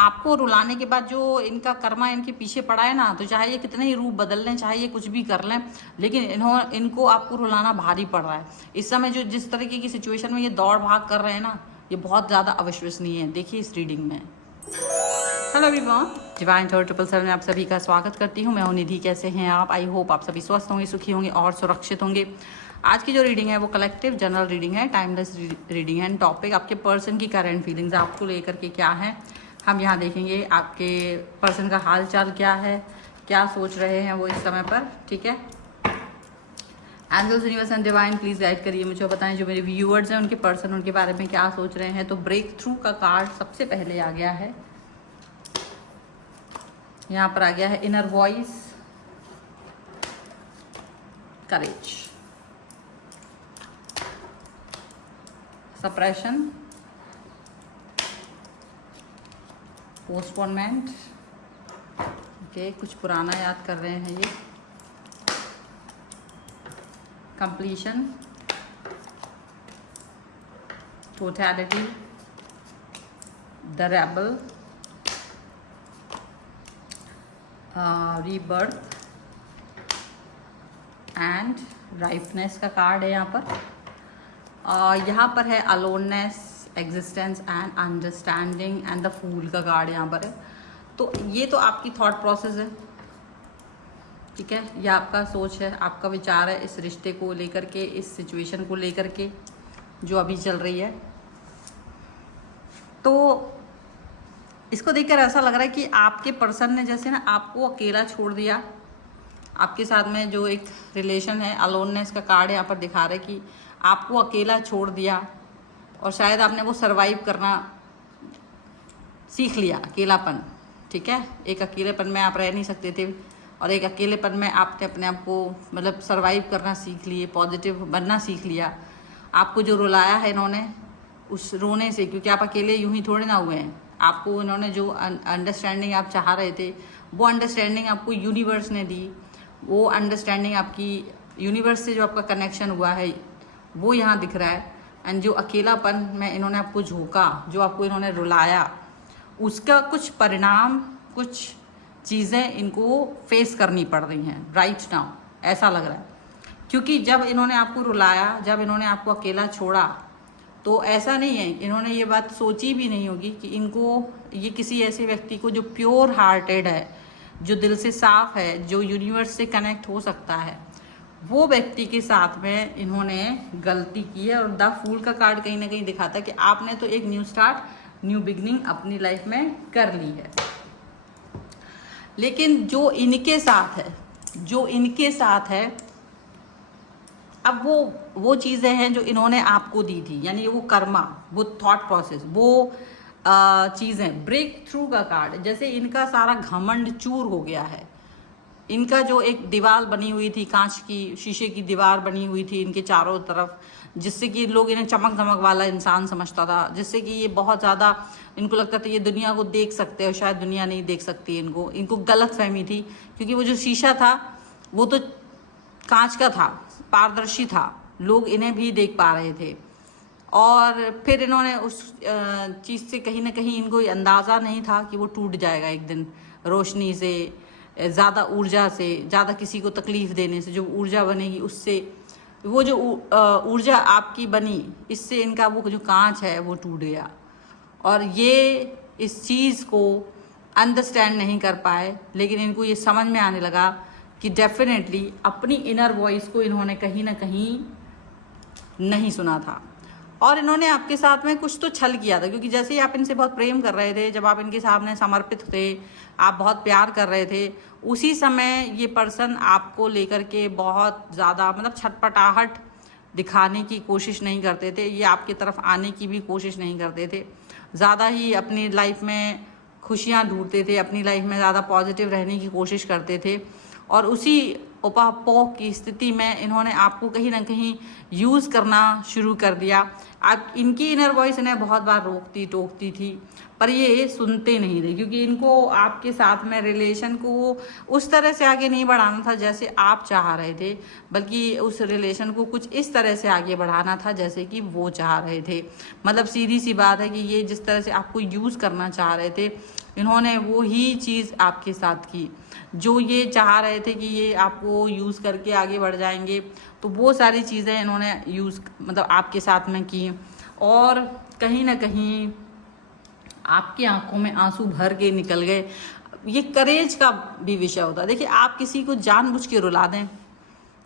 आपको रुलाने के बाद जो इनका कर्मा इनके पीछे पड़ा है ना, तो चाहे ये कितने ही रूप बदल लें, चाहे ये कुछ भी कर लें, लेकिन इनको आपको रुलाना भारी पड़ रहा है इस समय। जो जिस तरीके की सिचुएशन में ये दौड़ भाग कर रहे हैं ना, ये बहुत ज़्यादा अविश्वसनीय है। देखिए इस रीडिंग में। हेलो एवरीवन, डिवाइन 777 में आप सभी का स्वागत करती हूँ। मैं हूँ निधि। कैसे हैं आप? आई होप आप सभी स्वस्थ होंगे, सुखी होंगे और सुरक्षित होंगे। आज की जो रीडिंग है वो कलेक्टिव जनरल रीडिंग है, टाइमलेस रीडिंग है। टॉपिक आपके पर्सन की करंट फीलिंग्स आपको लेकर के क्या है, हम यहाँ देखेंगे। आपके पर्सन का हाल चाल क्या है, क्या सोच रहे हैं वो इस समय पर, ठीक है। Angels, universe and divine please guide करिए, मुझे बताएं जो मेरे व्यूअर्स हैं उनके पर्सन उनके बारे में क्या सोच रहे हैं। तो ब्रेक थ्रू का कार्ड सबसे पहले आ गया है, यहाँ पर आ गया है inner voice, courage, suppression, postponement. Okay, कुछ पुराना याद कर रहे हैं ये। Completion, totality, the rebel, rebirth and ripeness का कार्ड है यहाँ पर। यहाँ पर है aloneness, existence and understanding and the fool का कार्ड यहाँ पर है। तो ये तो आपकी थॉट प्रोसेस है, ठीक है। यह आपका सोच है, आपका विचार है इस रिश्ते को लेकर के, इस सिचुएशन को लेकर के जो अभी चल रही है। तो इसको देखकर ऐसा लग रहा है कि आपके पर्सन ने जैसे ना आपको अकेला छोड़ दिया। आपके साथ में जो एक रिलेशन है, अलोननेस का कार्ड यहाँ पर दिखा रहा है कि आपको अकेला छोड़ दिया और शायद आपने वो सरवाइव करना सीख लिया, अकेलापन, ठीक है। एक अकेलेपन में आप रह नहीं सकते थे और एक अकेलेपन में आपने अपने आप को मतलब सरवाइव करना सीख लिए, पॉजिटिव बनना सीख लिया। आपको जो रुलाया है इन्होंने, उस रोने से, क्योंकि आप अकेले यूं ही थोड़े ना हुए हैं, आपको इन्होंने जो अंडरस्टैंडिंग आप चाह रहे थे वो अंडरस्टैंडिंग आपको यूनिवर्स ने दी। वो अंडरस्टैंडिंग आपकी यूनिवर्स से जो आपका कनेक्शन हुआ है वो यहाँ दिख रहा है। एंड जो अकेलापन में इन्होंने आपको झोंका, जो आपको इन्होंने रुलाया, उसका कुछ परिणाम, कुछ चीज़ें इनको फेस करनी पड़ रही हैं राइट नाउ, ऐसा लग रहा है। क्योंकि जब इन्होंने आपको रुलाया, जब इन्होंने आपको अकेला छोड़ा, तो ऐसा नहीं है, इन्होंने ये बात सोची भी नहीं होगी कि इनको, ये किसी ऐसे व्यक्ति को जो प्योर हार्टेड है, जो दिल से साफ है, जो यूनिवर्स से कनेक्ट हो सकता है, वो व्यक्ति के साथ में इन्होंने गलती की है। और द फूल का कार्ड कहीं ना कहीं दिखाता है कि आपने तो एक न्यू स्टार्ट, न्यू बिगनिंग अपनी लाइफ में कर ली है। लेकिन जो इनके साथ है, जो इनके साथ है, अब वो चीज़ें हैं जो इन्होंने आपको दी थी, यानी वो कर्मा, वो थॉट प्रोसेस, वो चीज़ें। ब्रेक थ्रू का कार्ड, जैसे इनका सारा घमंड चूर हो गया है। इनका जो एक दीवार बनी हुई थी, कांच की, शीशे की दीवार बनी हुई थी इनके चारों तरफ, जिससे कि लोग इन्हें चमक धमक वाला इंसान समझता था, जिससे कि ये बहुत ज़्यादा, इनको लगता था ये दुनिया को देख सकते हैं, शायद दुनिया नहीं देख सकती इनको गलत फहमी थी। क्योंकि वो जो शीशा था वो तो कांच का था, पारदर्शी था, लोग इन्हें भी देख पा रहे थे। और फिर इन्होंने उस चीज़ से कहीं ना कहीं इनको अंदाज़ा नहीं था कि वो टूट जाएगा एक दिन, रोशनी से, ज़्यादा ऊर्जा से, ज़्यादा किसी को तकलीफ़ देने से जो ऊर्जा बनेगी उससे, वो जो ऊर्जा आपकी बनी, इससे इनका वो जो कांच है वो टूट गया। और ये इस चीज़ को अंडरस्टैंड नहीं कर पाए, लेकिन इनको ये समझ में आने लगा कि डेफिनेटली अपनी इनर वॉइस को इन्होंने कहीं ना कहीं नहीं सुना था और इन्होंने आपके साथ में कुछ तो छल किया था। क्योंकि जैसे ही आप इनसे बहुत प्रेम कर रहे थे, जब आप इनके सामने समर्पित थे, आप बहुत प्यार कर रहे थे, उसी समय ये पर्सन आपको लेकर के बहुत ज़्यादा मतलब छटपटाहट दिखाने की कोशिश नहीं करते थे, ये आपकी तरफ आने की भी कोशिश नहीं करते थे। ज़्यादा ही अपनी लाइफ में खुशियाँ ढूंढते थे, अपनी लाइफ में ज़्यादा पॉजिटिव रहने की कोशिश करते थे। और उसी उपापोह की स्थिति में इन्होंने आपको कहीं ना कहीं यूज़ करना शुरू कर दिया। आप, इनकी इनर वॉइस इन्हें बहुत बार रोकती टोकती थी, पर ये सुनते नहीं थे, क्योंकि इनको आपके साथ में रिलेशन को उस तरह से आगे नहीं बढ़ाना था जैसे आप चाह रहे थे, बल्कि उस रिलेशन को कुछ इस तरह से आगे बढ़ाना था जैसे कि वो चाह रहे थे। मतलब सीधी सी बात है कि ये जिस तरह से आपको यूज़ करना चाह रहे थे, इन्होंने वो ही चीज़ आपके साथ की जो ये चाह रहे थे कि ये आपको यूज़ करके आगे बढ़ जाएंगे। तो वो सारी चीज़ें इन्होंने यूज़ मतलब आपके साथ में की, और कहीं ना कहीं आपकी आंखों में आंसू भर के निकल गए। ये करेज का भी विषय होता है। देखिए, आप किसी को जानबूझ के रुला दें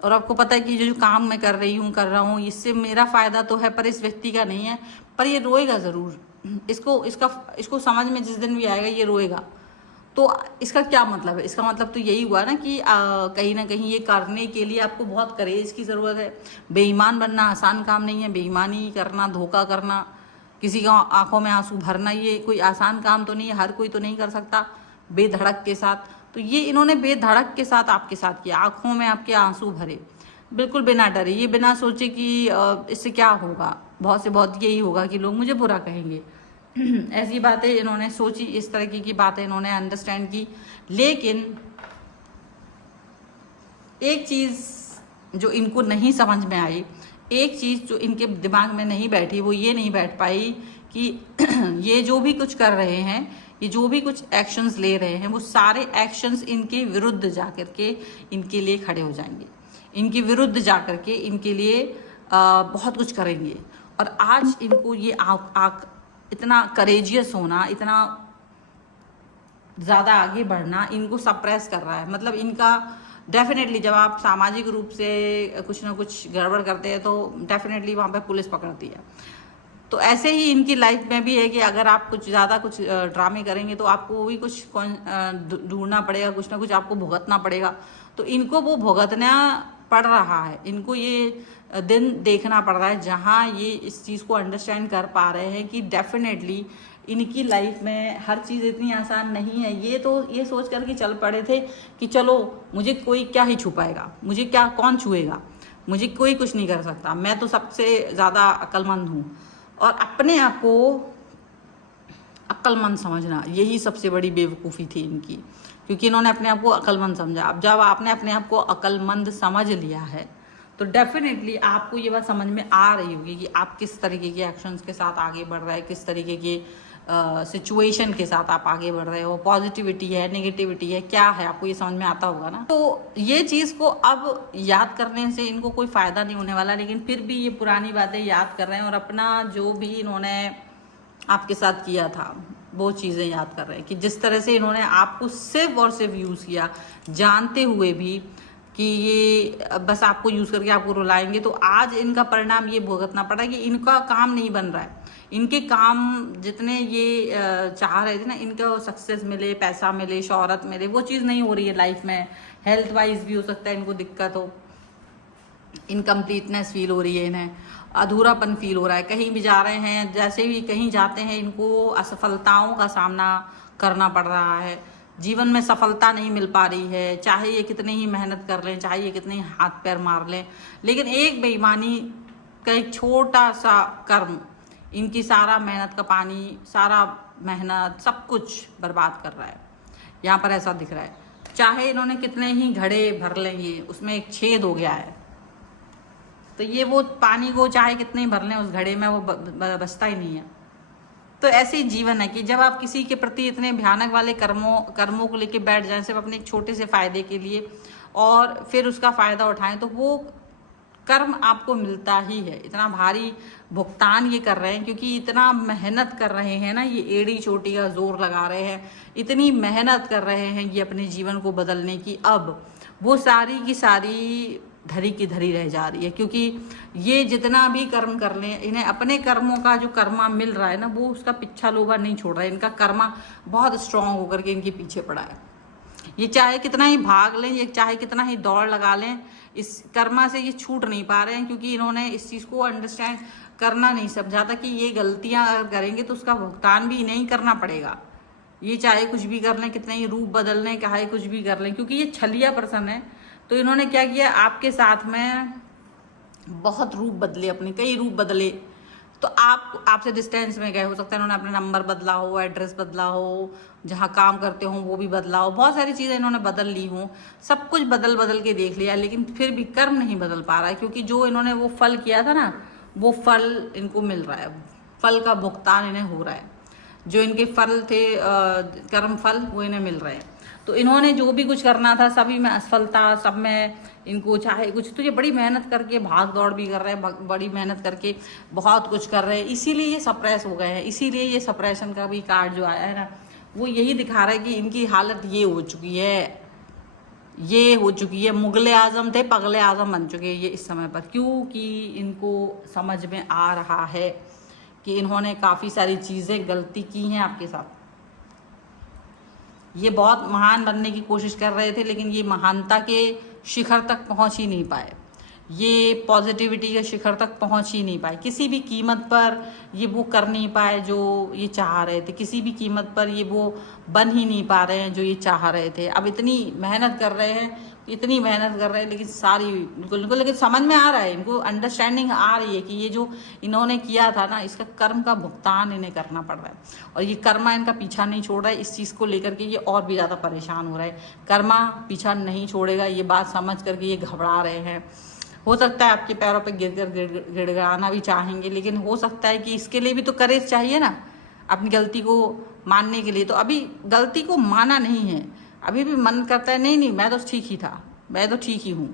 और आपको पता है कि जो काम मैं कर रहा हूँ इससे मेरा फ़ायदा तो है पर इस व्यक्ति का नहीं है, पर ये रोएगा ज़रूर। इसको समझ में जिस दिन भी आएगा ये रोएगा। तो इसका क्या मतलब है? इसका मतलब तो यही हुआ ना कि कहीं ना कहीं ये करने के लिए आपको बहुत करेज की ज़रूरत है। बेईमान बनना आसान काम नहीं है। बेईमानी करना, धोखा करना, किसी का आंखों में आंसू भरना, ये कोई आसान काम तो नहीं है। हर कोई तो नहीं कर सकता बेधड़क के साथ। तो ये इन्होंने बेधड़क के साथ आपके साथ किया, आंखों में आपके आंसू भरे, बिल्कुल बिना डरे, ये बिना सोचे कि इससे क्या होगा, बहुत से बहुत यही होगा कि लोग मुझे बुरा कहेंगे। ऐसी बातें इन्होंने सोची, इस तरह की बातें इन्होंने अंडरस्टैंड की। लेकिन एक चीज़ जो इनको नहीं समझ में आई, एक चीज़ जो इनके दिमाग में नहीं बैठी, वो ये नहीं बैठ पाई कि ये जो भी कुछ कर रहे हैं, ये जो भी कुछ एक्शंस ले रहे हैं, वो सारे एक्शंस इनके विरुद्ध जाकर के इनके लिए खड़े हो जाएंगे, इनके विरुद्ध जाकर के इनके लिए बहुत कुछ करेंगे। और आज इनको ये इतना करेजियस होना, इतना ज़्यादा आगे बढ़ना इनको सप्रेस कर रहा है। मतलब इनका डेफिनेटली जब आप सामाजिक रूप से कुछ ना कुछ गड़बड़ करते हैं तो डेफिनेटली वहाँ पे पुलिस पकड़ती है। तो ऐसे ही इनकी लाइफ में भी है कि अगर आप कुछ ज़्यादा कुछ ड्रामे करेंगे तो आपको भी कुछ ढूंढना पड़ेगा, कुछ ना कुछ आपको भुगतना पड़ेगा। तो इनको वो भुगतना पड़ रहा है, इनको ये दिन देखना पड़ रहा है जहाँ ये इस चीज़ को अंडरस्टैंड कर पा रहे हैं कि डेफिनेटली इनकी लाइफ में हर चीज़ इतनी आसान नहीं है। ये तो ये सोच कर के चल पड़े थे कि चलो मुझे कोई क्या ही छुपाएगा, मुझे क्या कौन छुएगा, मुझे कोई कुछ नहीं कर सकता, मैं तो सबसे ज़्यादा अक्लमंद हूँ। और अपने आप को अक्लमंद समझना, यही सबसे बड़ी बेवकूफ़ी थी इनकी, क्योंकि इन्होंने अपने आप को अक्लमंद समझा। अब जब आपने अपने आप को अक्लमंद समझ लिया है तो डेफिनेटली आपको ये बात समझ में आ रही होगी कि आप किस तरीके के एक्शंस के साथ आगे बढ़ रहे हैं, किस तरीके के सिचुएशन के साथ आप आगे बढ़ रहे हो, पॉजिटिविटी है, नेगेटिविटी है, क्या है, आपको ये समझ में आता होगा ना। तो ये चीज़ को अब याद करने से इनको कोई फ़ायदा नहीं होने वाला, लेकिन फिर भी ये पुरानी बातें याद कर रहे हैं और अपना जो भी इन्होंने आपके साथ किया था वो चीज़ें याद कर रहे हैं कि जिस तरह से इन्होंने आपको सिर्फ और सिर्फ यूज़ किया, जानते हुए भी कि ये बस आपको यूज़ करके आपको रुलाएंगे। तो आज इनका परिणाम ये भुगतना पड़ा कि इनका काम नहीं बन रहा है। इनके काम जितने ये चाह रहे थे ना, इनको सक्सेस मिले, पैसा मिले, शोहरत मिले, वो चीज़ नहीं हो रही है लाइफ में। हेल्थ वाइज भी हो सकता है इनको दिक्कत हो, इनकम्प्लीटनेस फील हो रही है, इन्हें अधूरापन फील हो रहा है। कहीं भी जा रहे हैं, जैसे भी कहीं जाते हैं, इनको असफलताओं का सामना करना पड़ रहा है। जीवन में सफलता नहीं मिल पा रही है, चाहे ये कितने ही मेहनत कर लें, चाहे ये कितने ही हाथ पैर मार लें, लेकिन एक बेईमानी का एक छोटा सा कर्म इनकी सारा मेहनत का पानी, सारा मेहनत, सब कुछ बर्बाद कर रहा है। यहाँ पर ऐसा दिख रहा है, चाहे इन्होंने कितने ही घड़े भर लेंगे, उसमें एक छेद हो गया है, तो ये वो पानी को चाहे कितने ही भर लें उस घड़े में, वो बचता ही नहीं है। तो ऐसे ही जीवन है कि जब आप किसी के प्रति इतने भयानक वाले कर्मों को लेके बैठ जाएं सिर्फ अपने एक छोटे से फायदे के लिए, और फिर उसका फ़ायदा उठाएं, तो वो कर्म आपको मिलता ही है। इतना भारी भुगतान ये कर रहे हैं क्योंकि इतना मेहनत कर रहे हैं ना, ये एड़ी चोटी का जोर लगा रहे हैं, इतनी मेहनत कर रहे हैं ये अपने जीवन को बदलने की। अब वो सारी की सारी धरी की धरी रह जा रही है, क्योंकि ये जितना भी कर्म कर लें, इन्हें अपने कर्मों का जो कर्मा मिल रहा है ना, वो उसका पीछा लोभा नहीं छोड़ रहा है। इनका कर्मा बहुत स्ट्रांग होकर के इनके पीछे पड़ा है। ये चाहे कितना ही भाग लें, ये चाहे कितना ही दौड़ लगा लें, इस कर्मा से ये छूट नहीं पा रहे हैं, क्योंकि इन्होंने इस चीज़ को अंडरस्टैंड करना नहीं समझा था कि ये गलतियां अगर करेंगे तो उसका भुगतान भी इन्हें ही करना पड़ेगा। ये चाहे कुछ भी कर लें, कितने ही रूप बदल लें, चाहे कुछ भी कर लें, क्योंकि ये छलिया पर्सन है। तो इन्होंने क्या किया, आपके साथ में बहुत रूप बदले, अपने कई रूप बदले। तो आपसे डिस्टेंस में गए, हो सकता है इन्होंने अपना नंबर बदला हो, एड्रेस बदला हो, जहाँ काम करते हो वो भी बदला हो, बहुत सारी चीज़ें इन्होंने बदल ली हों, सब कुछ बदल बदल के देख लिया, लेकिन फिर भी कर्म नहीं बदल पा रहा है, क्योंकि जो इन्होंने वो फल किया था ना, वो फल इनको मिल रहा है, फल का भुगतान इन्हें हो रहा है। जो इनके फल थे कर्म फल वो इन्हें मिल रहे हैं। तो इन्होंने जो भी कुछ करना था सभी में असफलता, सब में इनको चाहे कुछ, तो ये बड़ी मेहनत करके भाग दौड़ भी कर रहे हैं, बड़ी मेहनत करके बहुत कुछ कर रहे हैं, इसीलिए ये सप्रेस हो गए हैं। इसीलिए ये सप्रेशन का भी कार्ड जो आया है ना, वो यही दिखा रहा है कि इनकी हालत ये हो चुकी है, ये हो चुकी है। मुगले आजम थे, पगले आजम बन चुके हैं ये इस समय पर, क्योंकि इनको समझ में आ रहा है कि इन्होंने काफ़ी सारी चीज़ें गलती की हैं आपके साथ। ये बहुत महान बनने की कोशिश कर रहे थे, लेकिन ये महानता के शिखर तक पहुंच ही नहीं पाए, ये पॉजिटिविटी के शिखर तक पहुंच ही नहीं पाए। किसी भी कीमत पर ये वो कर नहीं पाए जो ये चाह रहे थे, किसी भी कीमत पर ये वो बन ही नहीं पा रहे हैं जो ये चाह रहे थे। अब इतनी मेहनत कर रहे हैं, इतनी मेहनत कर रहे हैं, लेकिन सारी इनको लेकिन समझ में आ रहा है, इनको अंडरस्टैंडिंग आ रही है कि ये जो इन्होंने किया था ना, इसका कर्म का भुगतान इन्हें करना पड़ रहा है। और ये कर्मा इनका पीछा नहीं छोड़ रहा है। इस चीज़ को लेकर के ये और भी ज़्यादा परेशान हो रहा है। कर्मा पीछा नहीं छोड़ेगा, ये बात समझ करके ये घबरा रहे हैं। हो सकता है आपके पैरों पे गिर कर गिड़गिड़ाना भी चाहेंगे, लेकिन हो सकता है कि इसके लिए भी तो करेज चाहिए ना, अपनी गलती को मानने के लिए। तो अभी गलती को माना नहीं है, अभी भी मन करता है नहीं नहीं मैं तो ठीक ही था, मैं तो ठीक ही हूँ।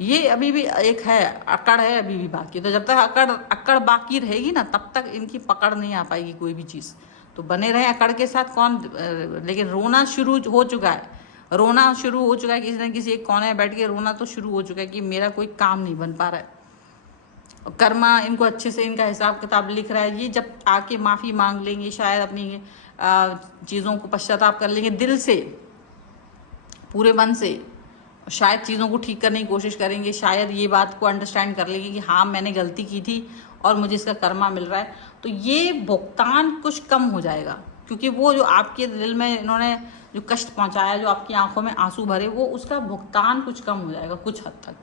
ये अभी भी एक है, अकड़ है अभी भी बाकी। तो जब तक अकड़ बाकी रहेगी ना, तब तक इनकी पकड़ नहीं आ पाएगी कोई भी चीज़। तो बने रहे अकड़ के साथ कौन, लेकिन रोना शुरू हो चुका है, रोना शुरू हो चुका है, किसी न किसी एक कोने में बैठ के रोना तो शुरू हो चुका है कि मेरा कोई काम नहीं बन पा रहा है। और कर्मा इनको अच्छे से इनका हिसाब किताब लिख रहा है। ये जब आके माफ़ी मांग लेंगे, शायद अपनी चीज़ों को पश्चाताप कर लेंगे दिल से, पूरे मन से, शायद चीज़ों को ठीक करने की कोशिश करेंगे, शायद ये बात को अंडरस्टैंड कर लेंगे कि हाँ मैंने गलती की थी और मुझे इसका कर्मा मिल रहा है। तो ये भुगतान कुछ कम हो जाएगा, क्योंकि वो जो आपके दिल में इन्होंने जो कष्ट पहुंचाया, जो आपकी आंखों में आंसू भरे, वो उसका भुगतान कुछ कम हो जाएगा कुछ हद तक।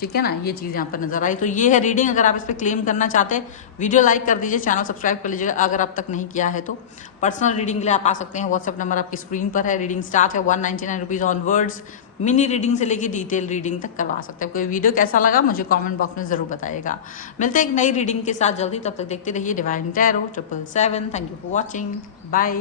ठीक है ना, ये चीज़ यहाँ पर नजर आई। तो ये है रीडिंग। अगर आप इस पर क्लेम करना चाहते हैं, वीडियो लाइक कर दीजिए, चैनल सब्सक्राइब कर लीजिएगा अगर अब तक नहीं किया है तो। पर्सनल रीडिंग के लिए आप आ सकते हैं, व्हाट्सएप नंबर आपकी स्क्रीन पर है। रीडिंग स्टार्ट है 199 रुपीज़ ऑनवर्ड्स। मिनी रीडिंग से लेके डिटेल रीडिंग तक करवा सकते हैं। कोई वीडियो कैसा लगा मुझे कमेंट बॉक्स में ज़रूर बताइएगा। मिलते हैं एक नई रीडिंग के साथ जल्दी, तब तक देखते रहिए divine tarot 777। Thank you for watching, bye.